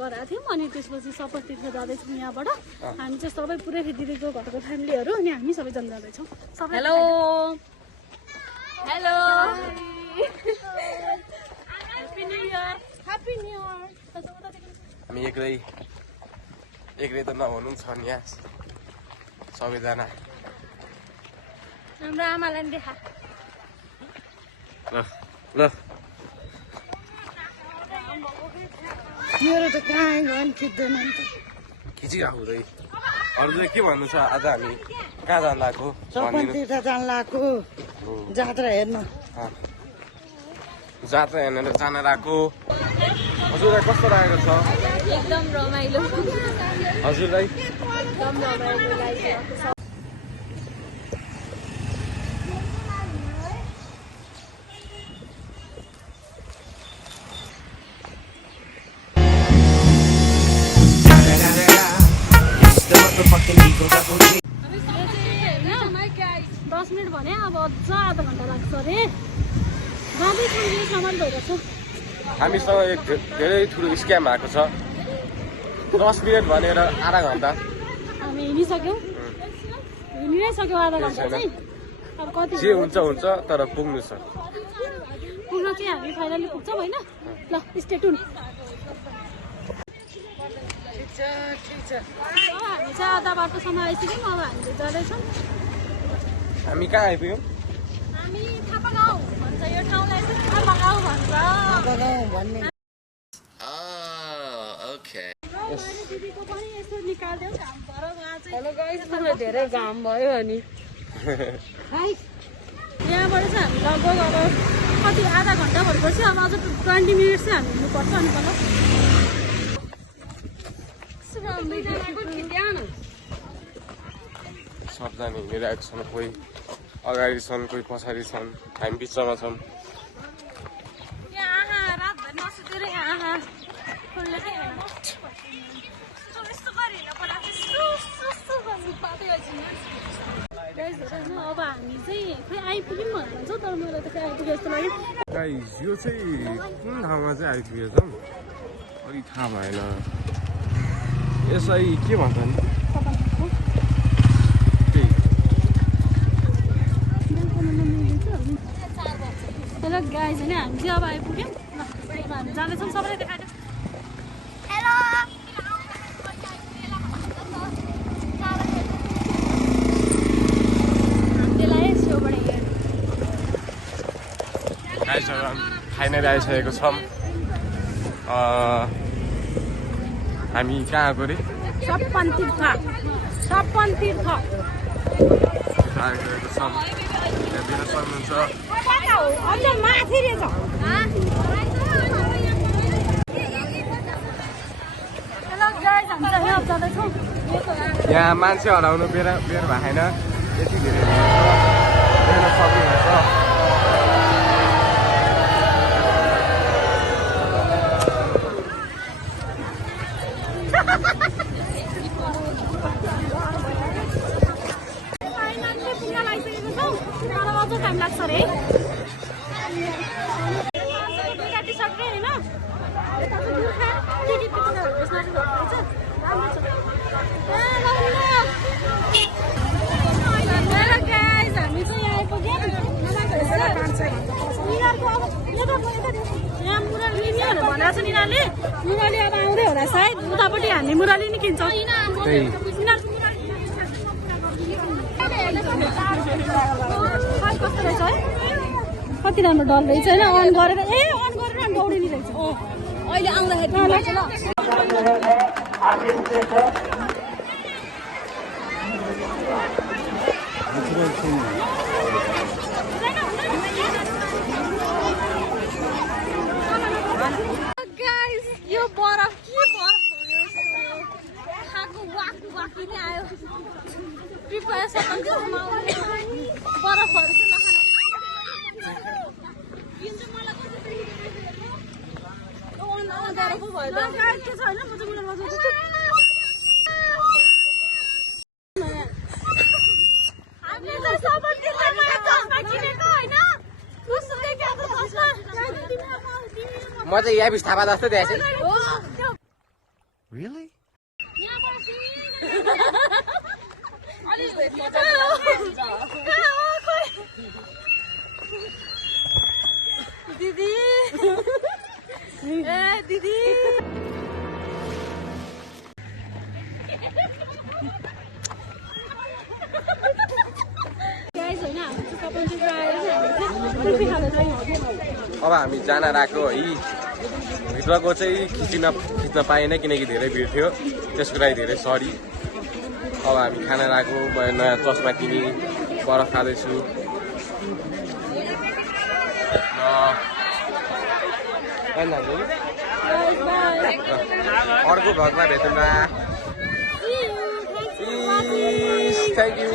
गराएको थियौँ अनि त्यसपछि सपर तीर्थ जाँदैछौँ यहाँबाट हामी चाहिँ सबै पुरै दिदीको घरको फ्यामिलीहरू अनि हामी सबैजना जाँदैछौँ hello hello happy new year हामी एक्लै त नहुनु छ नि यहाँ सबैजना हाम्रो आमालाई देखा ल मेरो त कहाँ गयो खिच्दैन नि त खिचिरहेको हुँदै अरू चाहिँ के भन्नु छ आज हामी कहाँ जान लागेको सपन तीर्थ जान लागेको जात्रा हेर्न जात्रा हेर्न जान लागेको हजुरलाई कस्तो लागेको छ एकदम रमाइलो हजुरलाई एकदम रमाइलो लागिरहेको छ दस मिनट भने अब अझ आधा घन्टा लाग्छ अरे जाँदैछौँ यो सामान भइरहेछ हामीसँग एक धेरै ठुलो स्क्याम भएको छ 10 मिनट भनेर आधा घन्टा हामी हिँडिसक्यौँ हिँडि नै सक्यौँ आधा घन्टा चाहिँ अब कति जे हुन्छ हुन्छ तर पुग्नु छ पुग्न चाहिँ हामी फाइनली पुग्छौँ होइन ल स्टे ट्युन ठिक छ हामी चाहिँ आधा बाटोसम्म आइसक्यौँ अब हामीले जाँदैछौँ हामी कहाँ आइपुग्यौँ हामी थापा गाउँ भन्छ यो ठाउँलाई चाहिँ थापा गाउँ भन्छ भन्ने दिदीको पनि यसो निकाल्यौ घाम पर उहाँ चाहिँ हेलो गाइस मलाई धेरै घाम भयो अनि यहाँबाट चाहिँ हामी लगभग अब कति आधा घन्टा भएपछि अब अझ 20 मिनट चाहिँ हामी हिँड्नुपर्छ अनि सबजना हिँडिरहेको छन् कोही अगाडि छन् कोही पछाडि छन् हामी बिचमा छौँ रातभरि नसुतेर अब हामी चाहिँ खोइ आइपुग्यौँ भन्छ तर मलाई त खोइ आइपुग्यो जस्तो लाग्यो गाइस यो चाहिँ कुन ठाउँमा चाहिँ आइपुगेछ अलिक थाहा भएन यसलाई के भन्छ नि हेलो गाइस होइन हामी चाहिँ अब आइपुग्यौँ ल हामी जाँदैछौँ सबैलाई देखाइदिउँ हेलो फाइनली आइसकेको छौँ हामी कहाँ आएको अरे सपन तीर्थ आइसकेको छौँ दिन सक्नुहुन्छ यहाँ मान्छे हराउनु बेर भएको छैन यति धेरै हेर्न सक्नुहुन्छ टाइम लाग्छ अरे मुरली अब आउँदै होला सायद उतापट्टि हामी मुरली नै किन्छौँ कस्तो रहेछ है कति राम्रो डर रहेछ होइन अन गरेर दौडिने रहेछ अहिले आउँदाखेरि लाग्छ ल यो बरफ के बरफ हो खाएको वाक्ने आयो कृपया सपनमा बरफहरू चाहिँ नखानु म चाहिँ यहाँ बिस थापा जस्तो देखेको छु दिदी गाइस होइन हामी चाहिँ सपनचित्र आएर चाहिँ हामी चाहिँ कुल्फी खान गयौँ। अब हामी जान आएको है भित्रको चाहिँ खिच्न पाएन किनकि धेरै भिड थियो त्यसको लागि धेरै सरी। अब हामी खान आएको म नयाँ चस्मा किनी बरफ खाँदैछु। अर्को भ्लगमा भेटौँला। Thank you.